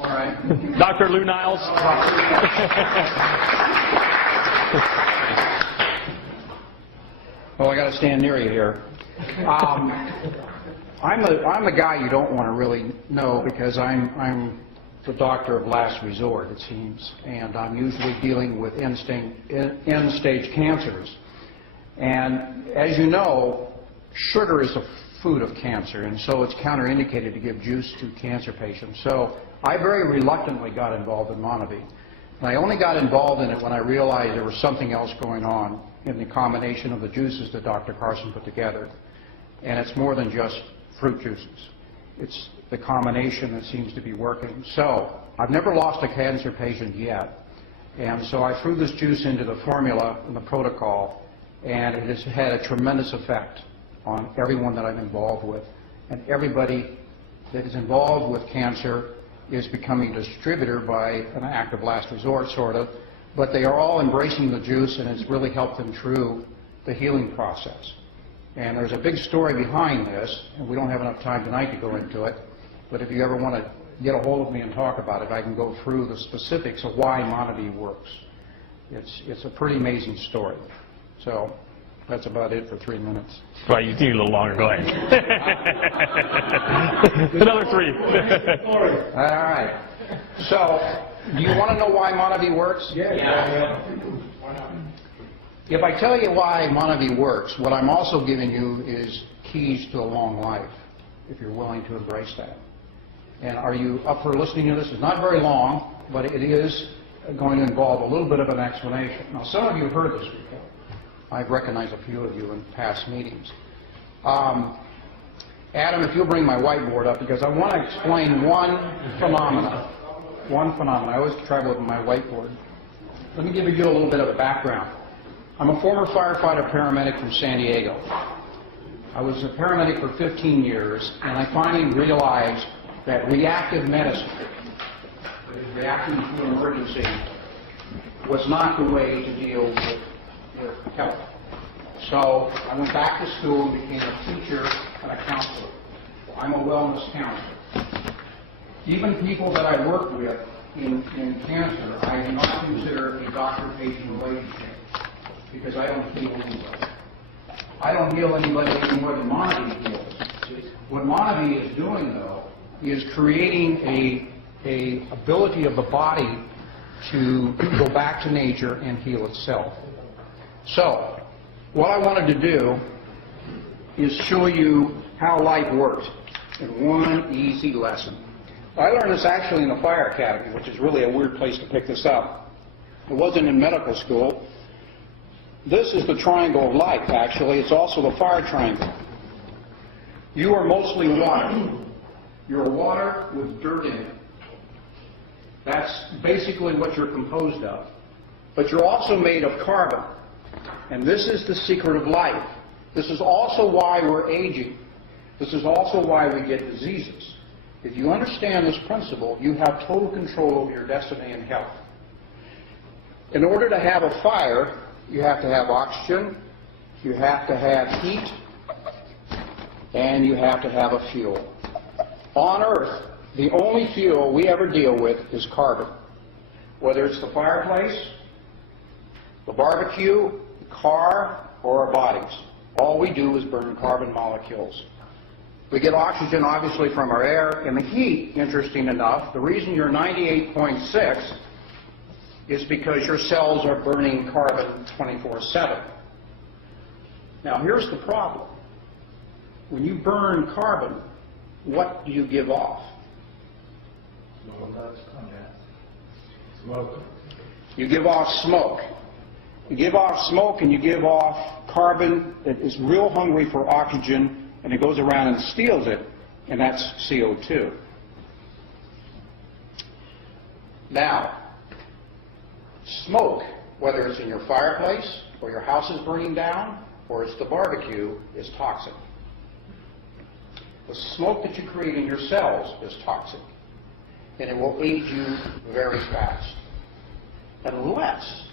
All right. Dr. Lou Niles. Well, I got to stand near you here. I'm a guy you don't want to really know because I'm the doctor of last resort, it seems, and I'm usually dealing with end-stage cancers. And as you know, sugar is a food of cancer, and so it's counterindicated to give juice to cancer patients. So I very reluctantly got involved in MonaVie. And I only got involved in it when I realized there was something else going on in the combination of the juices that Dr. Carson put together. And it's more than just fruit juices. It's the combination that seems to be working. So I've never lost a cancer patient yet. And so I threw this juice into the formula and the protocol, and it has had a tremendous effect on everyone that I'm involved with. And everybody that is involved with cancer is becoming a distributor by an act of last resort, sort of. But they are all embracing the juice, and it's really helped them through the healing process. And there's a big story behind this, and we don't have enough time tonight to go into it. But if you ever want to get a hold of me and talk about it, I can go through the specifics of why MonaVie works. It's a pretty amazing story. So that's about it for 3 minutes. Well, you need a little longer. Go ahead. Another 3. All right. So, do you want to know why MonaVie works? Yeah. If I tell you why MonaVie works, what I'm also giving you is keys to a long life, if you're willing to embrace that. And are you up for listening to this? It's not very long, but it is going to involve a little bit of an explanation. Now, some of you have heard this before. I've recognized a few of you in past meetings. Adam, if you'll bring my whiteboard up, because I want to explain one phenomenon. I always travel with my whiteboard. Let me give you a little bit of a background. I'm a former firefighter paramedic from San Diego. I was a paramedic for 15 years, and I finally realized that reactive medicine, reacting to an emergency, was not the way to deal with health. So I went back to school and became a teacher and a counselor. I'm a wellness counselor. Even people that I work with in cancer, I do not consider a doctor-patient relationship because I don't heal anybody. I don't heal anybody any more than MonaVie heals. What MonaVie is doing, though, is creating a ability of the body to go back to nature and heal itself. So, what I wanted to do is show you how life works in one easy lesson. I learned this actually in the fire academy, which is really a weird place to pick this up. It wasn't in medical school. This is the triangle of life, actually. It's also the fire triangle. You are mostly water. You're water with dirt in it. That's basically what you're composed of. But you're also made of carbon. And this is the secret of life. This is also why we're aging. This is also why we get diseases. If you understand this principle, you have total control over your destiny and health. In order to have a fire, you have to have oxygen, you have to have heat, and you have to have a fuel. On Earth, the only fuel we ever deal with is carbon. Whether it's the fireplace, the barbecue, the car, or our bodies. All we do is burn carbon molecules. We get oxygen, obviously, from our air, and the heat, interesting enough, the reason you're 98.6 is because your cells are burning carbon 24/7. Now, here's the problem. When you burn carbon, what do you give off? Smoke. You give off smoke. You give off smoke and you give off carbon that is real hungry for oxygen, and it goes around and steals it, and that's CO2. Now, smoke, whether it's in your fireplace or your house is burning down or it's the barbecue, is toxic. The smoke that you create in your cells is toxic, and it will age you very fast unless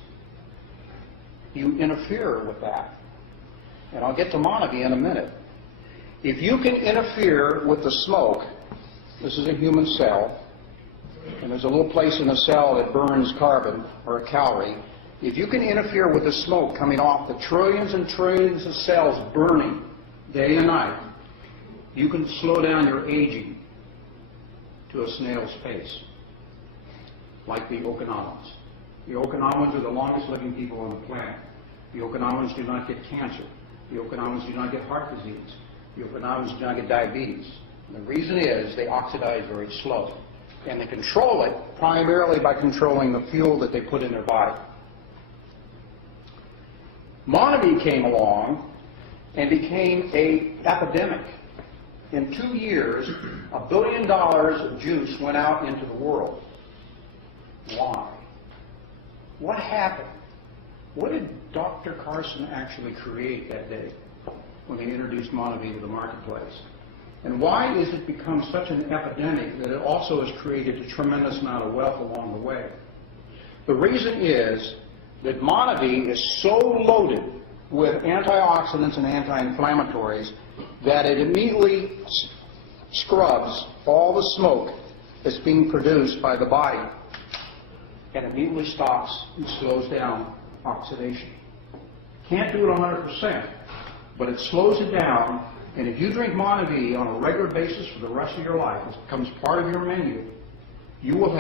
you interfere with that. And I'll get to MonaVie in a minute. If you can interfere with the smoke, this is a human cell, and there's a little place in the cell that burns carbon or a calorie, if you can interfere with the smoke coming off the trillions and trillions of cells burning day and night, you can slow down your aging to a snail's pace, like the Okinawans. The Okinawans are the longest living people on the planet. The Okinawans do not get cancer. The Okinawans do not get heart disease. The Okinawans do not get diabetes. And the reason is they oxidize very slow. And they control it primarily by controlling the fuel that they put in their body. MonaVie came along and became an epidemic. In 2 years, $1 billion of juice went out into the world. Why? What happened? What did Dr. Carson actually create that day when they introduced MonaVie to the marketplace? And why has it become such an epidemic that it also has created a tremendous amount of wealth along the way? The reason is that MonaVie is so loaded with antioxidants and anti-inflammatories that it immediately scrubs all the smoke that's being produced by the body and immediately stops and slows down oxidation. Can't do it 100%, but it slows it down, and if you drink MonaVie on a regular basis for the rest of your life, it becomes part of your menu, you will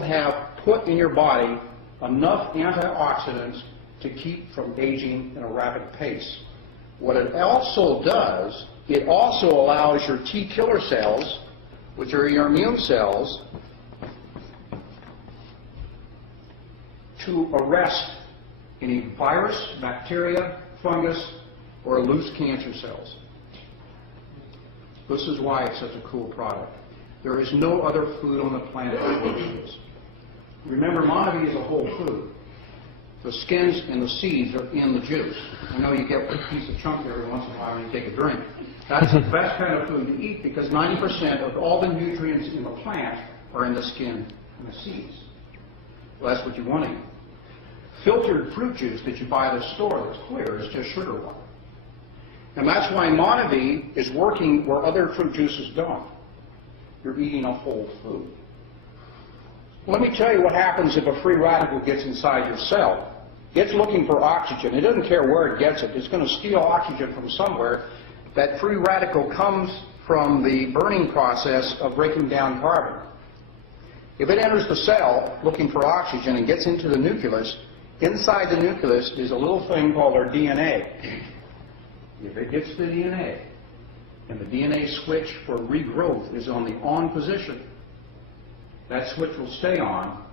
have put in your body enough antioxidants to keep from aging at a rapid pace. What it also does, it also allows your T killer cells, which are your immune cells, to arrest any virus, bacteria, fungus, or loose cancer cells. This is why it's such a cool product. There is no other food on the planet that works this. Remember, MonaVie is a whole food. The skins and the seeds are in the juice. I know you get a piece of chunk every once in a while when you take a drink. That's the best kind of food to eat because 90% of all the nutrients in the plant are in the skin and the seeds. Well, that's what you want to eat. Filtered fruit juice that you buy at the store that's clear is just sugar water. And that's why MonaVie is working where other fruit juices don't. You're eating a whole food. Let me tell you what happens if a free radical gets inside your cell. It's looking for oxygen. It doesn't care where it gets it. It's going to steal oxygen from somewhere. That free radical comes from the burning process of breaking down carbon. If it enters the cell looking for oxygen and gets into the nucleus, inside the nucleus is a little thing called our DNA. If it gets to the DNA, and the DNA switch for regrowth is on the on position, that switch will stay on,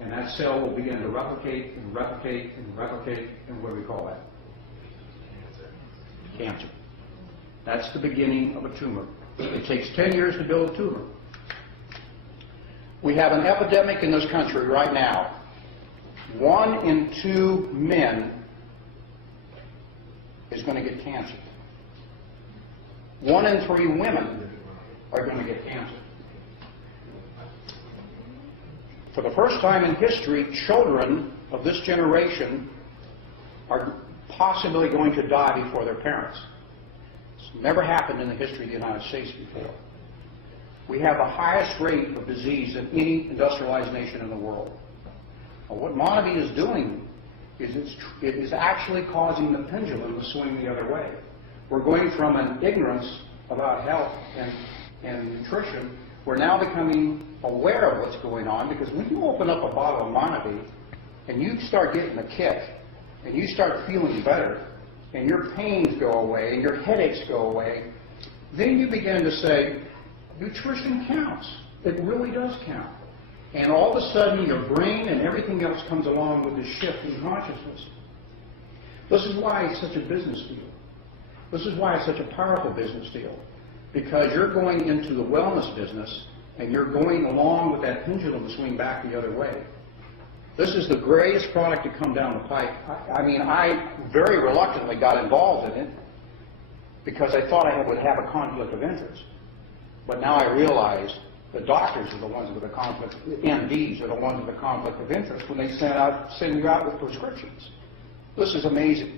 and that cell will begin to replicate and replicate and replicate, and what do we call that? Cancer. That's the beginning of a tumor. It takes 10 years to build a tumor. We have an epidemic in this country right now. 1 in 2 men is going to get cancer. 1 in 3 women are going to get cancer. For the first time in history, children of this generation are possibly going to die before their parents. It's never happened in the history of the United States before. We have the highest rate of disease in any industrialized nation in the world. Well, what MonaVie is doing is it is actually causing the pendulum to swing the other way. We're going from an ignorance about health and nutrition. We're now becoming aware of what's going on, because when you open up a bottle of MonaVie and you start getting a kick and you start feeling better and your pains go away and your headaches go away, then you begin to say, nutrition counts. It really does count. And all of a sudden your brain and everything else comes along with this shift in consciousness. This is why it's such a business deal. This is why it's such a powerful business deal. Because you're going into the wellness business and you're going along with that pendulum to swing back the other way. This is the greatest product to come down the pike. I mean, I very reluctantly got involved in it because I thought I would have a conflict of interest. But now I realize the doctors are the ones with the conflict, the MDs are the ones with the conflict of interest when they send you out with prescriptions. This is amazing.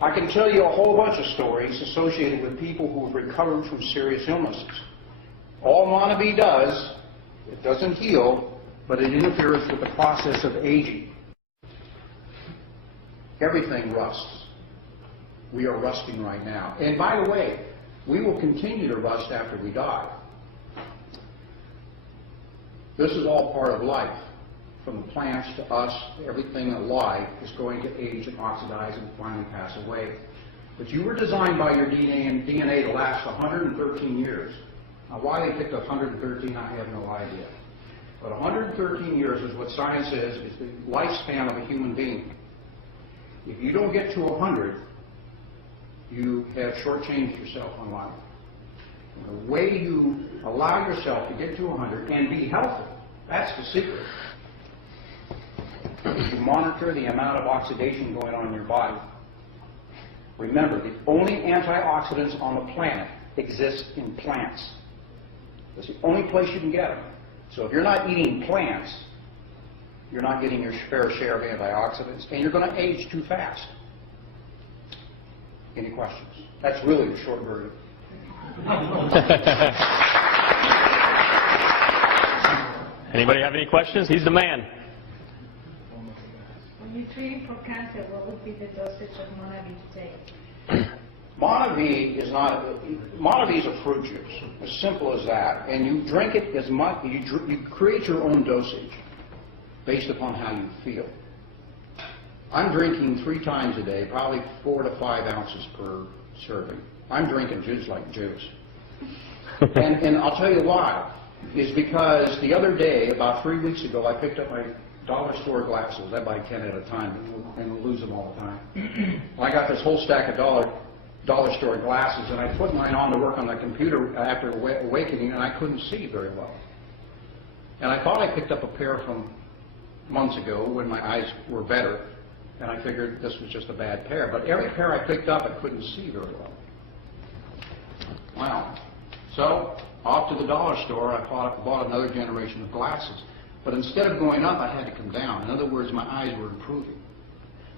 I can tell you a whole bunch of stories associated with people who have recovered from serious illnesses. All MonaVie does It doesn't heal, but it interferes with the process of aging. Everything rusts. We are rusting right now. And by the way, we will continue to rust after we die. This is all part of life. From the plants to us, everything alive is going to age and oxidize and finally pass away. But you were designed by your DNA to last 113 years. Now, why they picked 113, I have no idea. But 113 years is what science says is the lifespan of a human being. If you don't get to 100, you have shortchanged yourself on life. And the way you allow yourself to get to 100 and be healthy, that's the secret. You monitor the amount of oxidation going on in your body. Remember, the only antioxidants on the planet exist in plants. That's the only place you can get them. So if you're not eating plants, you're not getting your fair share of antioxidants, and you're going to age too fast. Any questions? That's really the short version. Anybody have any questions? He's the man. When you're treating for cancer, what would be the dosage of MonaVie to take? MonaVie is a fruit juice, as simple as that. And you drink it as much, you create your own dosage based upon how you feel. I'm drinking 3 times a day, probably 4 to 5 ounces per serving. I'm drinking juice like juice. And I'll tell you why. Is because the other day, about 3 weeks ago, I picked up my dollar store glasses. I buy 10 at a time and lose them all the time. I got this whole stack of dollar store glasses, and I put mine on to work on the computer after awakening, and I couldn't see very well. And I thought I picked up a pair from months ago when my eyes were better, and I figured this was just a bad pair. But every pair I picked up, I couldn't see very well. Wow. So, off to the dollar store, I bought another generation of glasses. But instead of going up, I had to come down. In other words, my eyes were improving.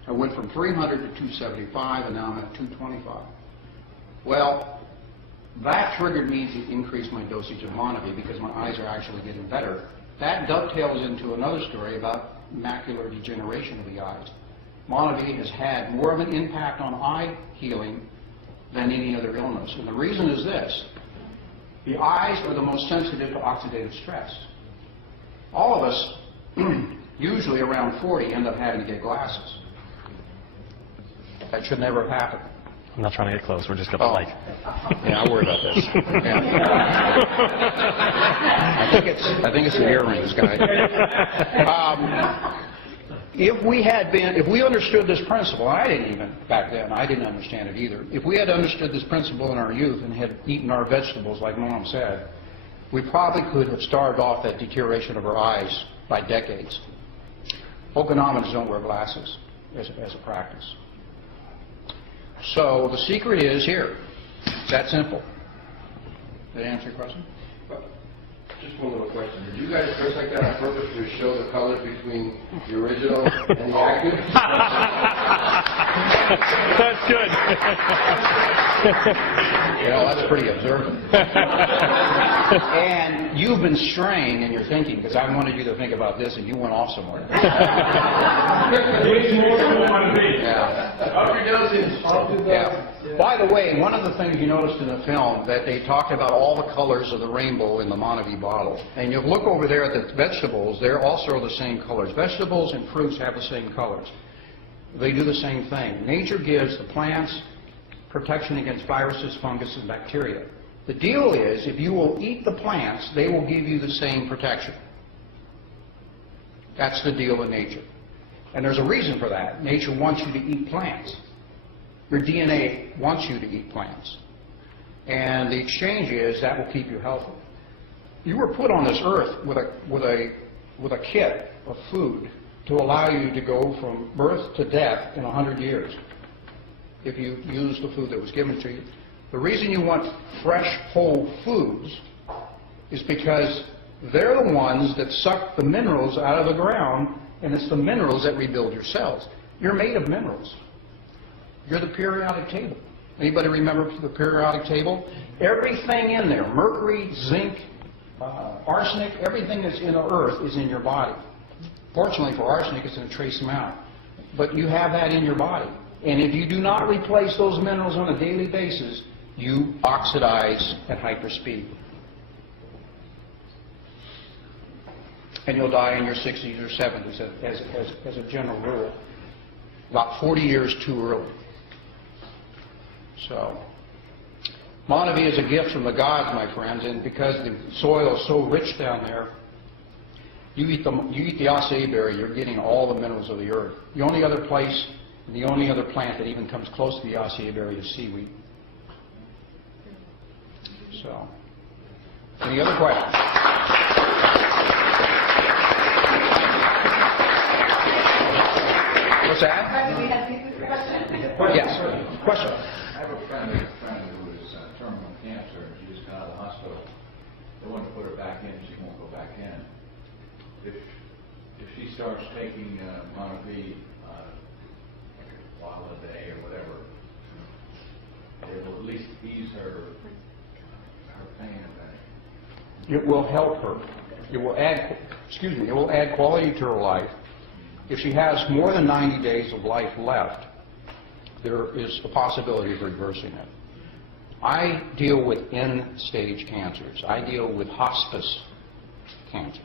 I went from 300 to 275, and now I'm at 225. Well, that triggered me to increase my dosage of MonaVie because my eyes are actually getting better. That dovetails into another story about macular degeneration of the eyes. MonaVie has had more of an impact on eye healing than any other illness. And the reason is this. The eyes are the most sensitive to oxidative stress. All of us, usually around 40, end up having to get glasses. That should never happen. I'm not trying to get close. We're just going to like. Yeah, I worry about this. Yeah. I think it's the earrings, guy. If we understood this principle, and I didn't even back then, I didn't understand it either. If we had understood this principle in our youth and had eaten our vegetables, like Mom said, we probably could have starved off that deterioration of our eyes by decades. Okonomans don't wear glasses as a practice. So the secret is here. It's that simple. Did that answer your question? Just one little question. Did you guys dress like that on purpose to show the colors between the original and the active? That's good. You know, that's pretty observant. And you've been straying in your thinking because I wanted you to think about this and you went off somewhere. Up your dosage. Yeah. By the way, one of the things you noticed in the film that they talked about all the colors of the rainbow in the MonaVie bottle. And you look over there at the vegetables, they're also the same colors. Vegetables and fruits have the same colors. They do the same thing. Nature gives the plants protection against viruses, fungus, and bacteria. The deal is, if you will eat the plants, they will give you the same protection. That's the deal in nature. And there's a reason for that. Nature wants you to eat plants. Your DNA wants you to eat plants. And the exchange is that will keep you healthy. You were put on this earth with a kit of food to allow you to go from birth to death in 100 years if you use the food that was given to you. The reason you want fresh, whole foods is because they're the ones that suck the minerals out of the ground, and it's the minerals that rebuild your cells. You're made of minerals. You're the periodic table. Anybody remember the periodic table? Everything in there, mercury, zinc, arsenic, everything that's in the earth is in your body. Fortunately for arsenic, it's in a trace amount. But you have that in your body. And if you do not replace those minerals on a daily basis, you oxidize at hyperspeed. And you'll die in your 60s or 70s as a general rule. About 40 years too early. So, MonaVie is a gift from the gods, my friends, and because the soil is so rich down there, you eat the acai berry, you're getting all the minerals of the earth. The only other place, the only other plant that even comes close to the acai berry is seaweed. So, any other questions? What's that? Yes. Question. I have a friend who is terminal cancer, and she just got out of the hospital. They want to put her back in, she won't go back in. If she starts taking MonaVie a while a day or whatever, it will at least ease her pain a bit. It will help her. It will add, it will add quality to her life. If she has more than 90 days of life left, there is a possibility of reversing it. I deal with end-stage cancers. I deal with hospice cancers,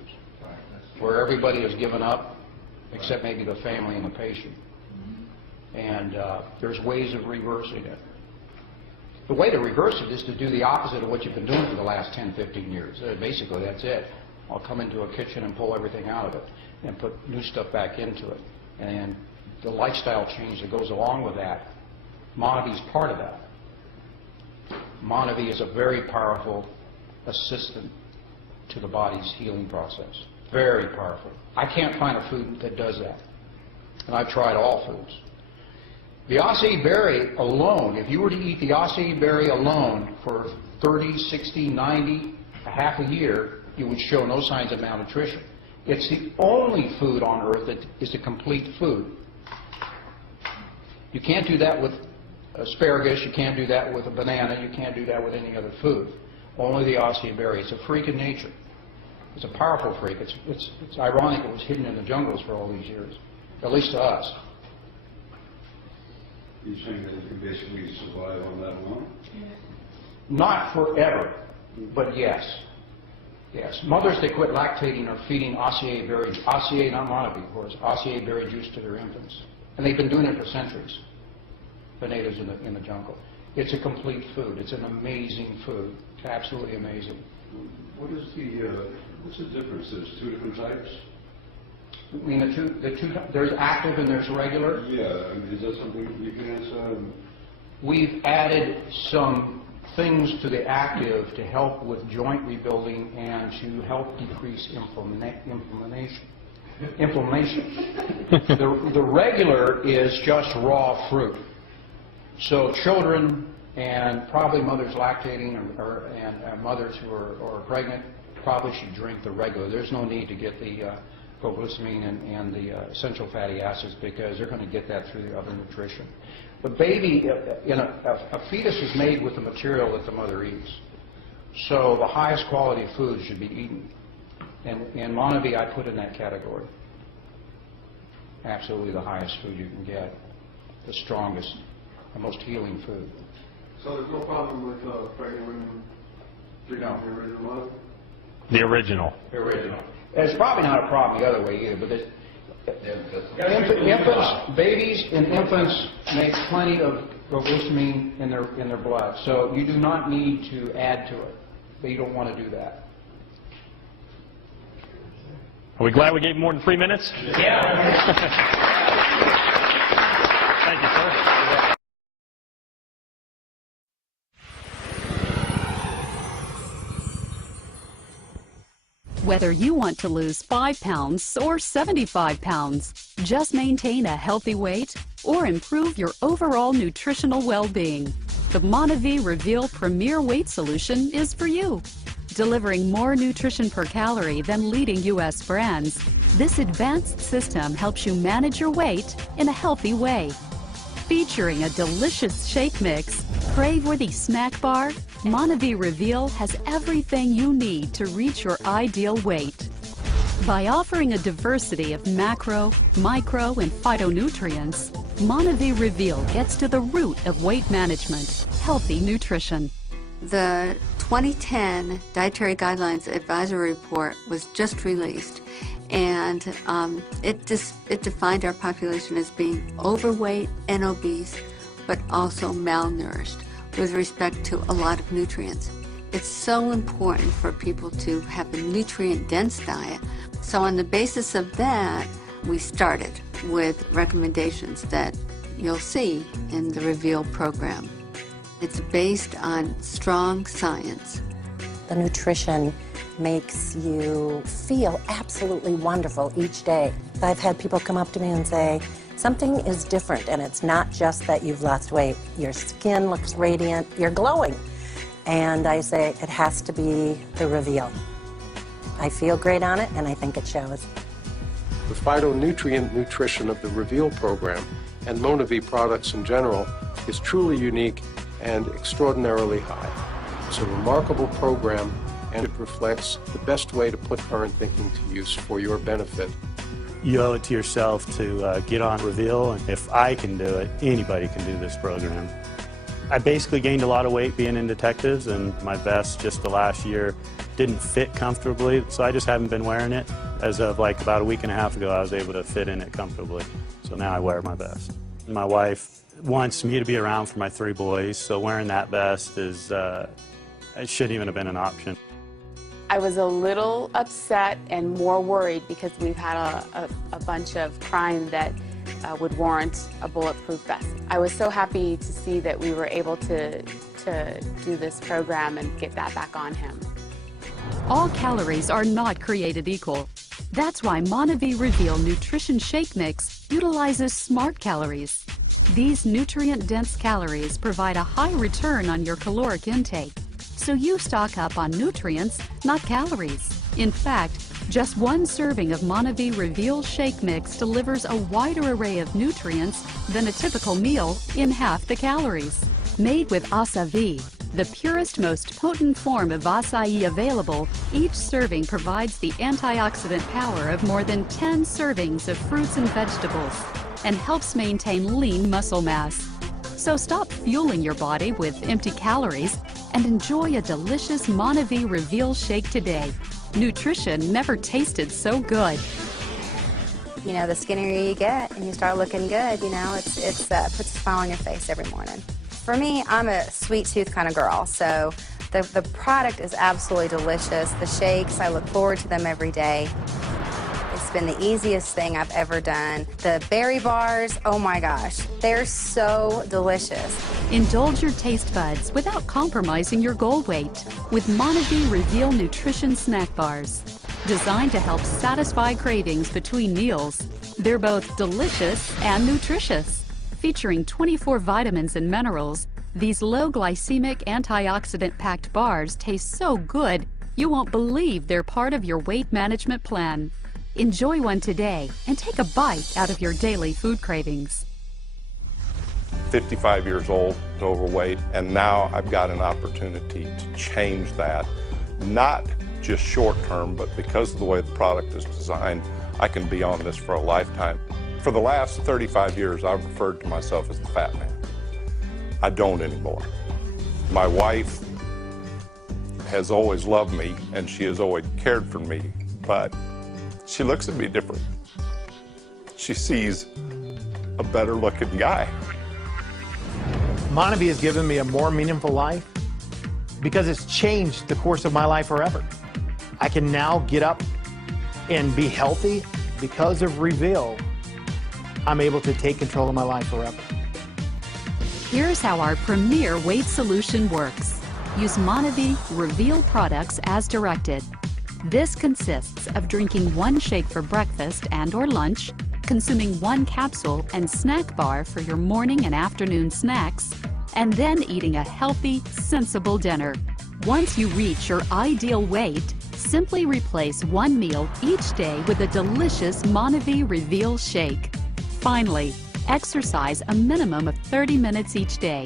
where everybody has given up except maybe the family and the patient. And there's ways of reversing it. The way to reverse it is to do the opposite of what you've been doing for the last 10, 15 years. Basically, that's it. I'll come into a kitchen and pull everything out of it and put new stuff back into it. And the lifestyle change that goes along with that, MonaVie is part of that. MonaVie is a very powerful assistant to the body's healing process. Very powerful. I can't find a food that does that. And I've tried all foods. The acai berry alone, if you were to eat the acai berry alone for 30, 60, 90, a half a year, you would show no signs of malnutrition. It's the only food on earth that is a complete food. You can't do that with asparagus, you can't do that with a banana, you can't do that with any other food. Only the acai berry. It's a freak of nature. It's a powerful freak. It's ironic it was hidden in the jungles for all these years, at least to us. You're saying that you can basically survive on that alone? Not forever, but yes. Yes. Mothers that quit lactating are feeding acai berry, acai, not MonaVie, of course, acai berry juice to their infants. And they've been doing it for centuries, the natives in the jungle. It's a complete food. It's an amazing food. Absolutely amazing. What is what's the difference? There's two different types? I mean, there's active and there's regular. Yeah, I mean, is that something you can answer? We've added some things to the active to help with joint rebuilding and to help decrease inflammation. The regular is just raw fruit. So children and probably mothers lactating and mothers who are pregnant probably should drink the regular. There's no need to get the glycemine and the essential fatty acids because they're going to get that through the other nutrition. The baby, a fetus is made with the material that the mother eats. So the highest quality food should be eaten. And MonaVie I put in that category. Absolutely the highest food you can get. The strongest, the most healing food. So there's no problem with pregnant women drinking the original MonaVie? The original. The original. It's probably not a problem the other way either, but infants, babies and infants make plenty of glycemine in their blood, so you do not need to add to it. But you don't want to do that. Are we glad we gave more than 3 minutes? Yeah. Thank you, sir. Whether you want to lose 5 pounds or 75 pounds, just maintain a healthy weight, or improve your overall nutritional well-being, the MonaVie Reveal Premier Weight Solution is for you. Delivering more nutrition per calorie than leading U.S. brands, this advanced system helps you manage your weight in a healthy way. Featuring a delicious shake mix, crave-worthy snack bar, MonaVie Reveal has everything you need to reach your ideal weight. By offering a diversity of macro, micro, and phytonutrients, MonaVie Reveal gets to the root of weight management, healthy nutrition. The 2010 Dietary Guidelines Advisory Report was just released, and it defined our population as being overweight and obese, but also malnourished with respect to a lot of nutrients. It's so important for people to have a nutrient-dense diet. So on the basis of that, we started with recommendations that you'll see in the Reveal program. It's based on strong science. The nutrition makes you feel absolutely wonderful each day. I've had people come up to me and say, something is different, and it's not just that you've lost weight. Your skin looks radiant, you're glowing. And I say, it has to be the Reveal. I feel great on it, and I think it shows. The phytonutrient nutrition of the Reveal program and MonaVie products in general is truly unique and extraordinarily high. It's a remarkable program, and it reflects the best way to put current thinking to use for your benefit. You owe it to yourself to get on Reveal, and if I can do it, anybody can do this program. I basically gained a lot of weight being in detectives, and my vest just the last year didn't fit comfortably, so I just haven't been wearing it. As of like about a week and a half ago, I was able to fit in it comfortably, so now I wear my vest. My wife wants me to be around for my 3 boys, so wearing that vest is, it shouldn't even have been an option. I was a little upset and more worried because we've had a bunch of crime that would warrant a bulletproof vest. I was so happy to see that we were able to do this program and get that back on him. All calories are not created equal. That's why MonaVie Reveal Nutrition Shake Mix utilizes smart calories. These nutrient-dense calories provide a high return on your caloric intake, so you stock up on nutrients, not calories. In fact, just 1 serving of MonaVie Reveal Shake Mix delivers a wider array of nutrients than a typical meal in half the calories. Made with acai, the purest, most potent form of acai available, each serving provides the antioxidant power of more than 10 servings of fruits and vegetables and helps maintain lean muscle mass. So stop fueling your body with empty calories and enjoy a delicious MonaVie Reveal Shake today. Nutrition never tasted so good. You know, the skinnier you get and you start looking good, you know, it puts a smile on your face every morning. For me, I'm a sweet tooth kind of girl, so the product is absolutely delicious. The shakes, I look forward to them every day. It's been the easiest thing I've ever done. The berry bars, oh my gosh, they're so delicious. Indulge your taste buds without compromising your goal weight with MonaVie Reveal Nutrition Snack Bars. Designed to help satisfy cravings between meals, they're both delicious and nutritious. Featuring 24 vitamins and minerals, these low-glycemic, antioxidant-packed bars taste so good, you won't believe they're part of your weight management plan. Enjoy one today and take a bite out of your daily food cravings. 55 years old, overweight, and now I've got an opportunity to change that, not just short term, but because of the way the product is designed, I can be on this for a lifetime. For the last 35 years, I've referred to myself as the fat man. I don't anymore. My wife has always loved me, and she has always cared for me, but she looks at me different. She sees a better looking guy. MonaVie has given me a more meaningful life because it's changed the course of my life forever. I can now get up and be healthy because of Reveal. I'm able to take control of my life forever. Here's how our premier weight solution works. Use MonaVie Reveal products as directed. This consists of drinking 1 shake for breakfast and or lunch, consuming 1 capsule and snack bar for your morning and afternoon snacks, and then eating a healthy, sensible dinner. Once you reach your ideal weight, simply replace 1 meal each day with a delicious MonaVie Reveal Shake. Finally, exercise a minimum of 30 minutes each day.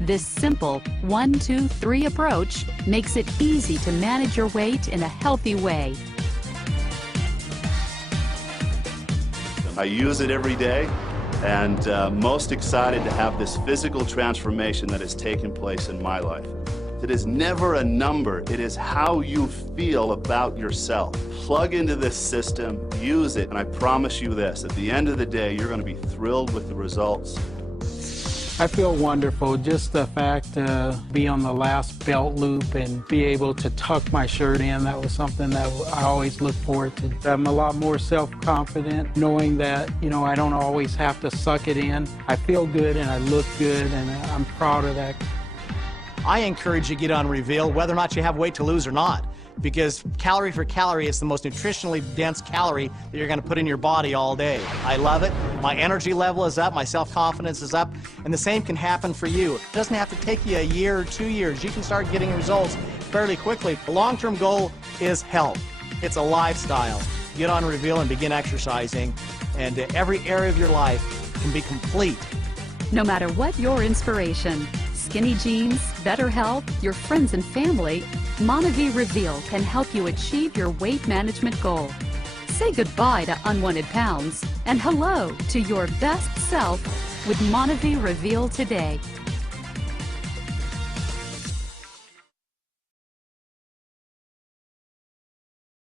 This simple 1, 2, 3 approach makes it easy to manage your weight in a healthy way. I use it every day, and most excited to have this physical transformation that has taken place in my life. It is never a number, it is how you feel about yourself. Plug into this system, use it, and I promise you this, at the end of the day, you're going to be thrilled with the results. I feel wonderful. Just the fact to be on the last belt loop and be able to tuck my shirt in, that was something that I always look forward to. I'm a lot more self-confident knowing that, you know, I don't always have to suck it in. I feel good and I look good, and I'm proud of that. I encourage you to get on Reveal, whether or not you have weight to lose or not, because calorie for calorie, it's the most nutritionally dense calorie that you're going to put in your body all day. I love it. My energy level is up, my self-confidence is up, and the same can happen for you. It doesn't have to take you a year or 2 years. You can start getting results fairly quickly. The long-term goal is health. It's a lifestyle. Get on Reveal and begin exercising, and every area of your life can be complete. No matter what your inspiration, skinny jeans, better health, your friends and family, MonaVie Reveal can help you achieve your weight management goal. Say goodbye to unwanted pounds and hello to your best self with MonaVie Reveal today.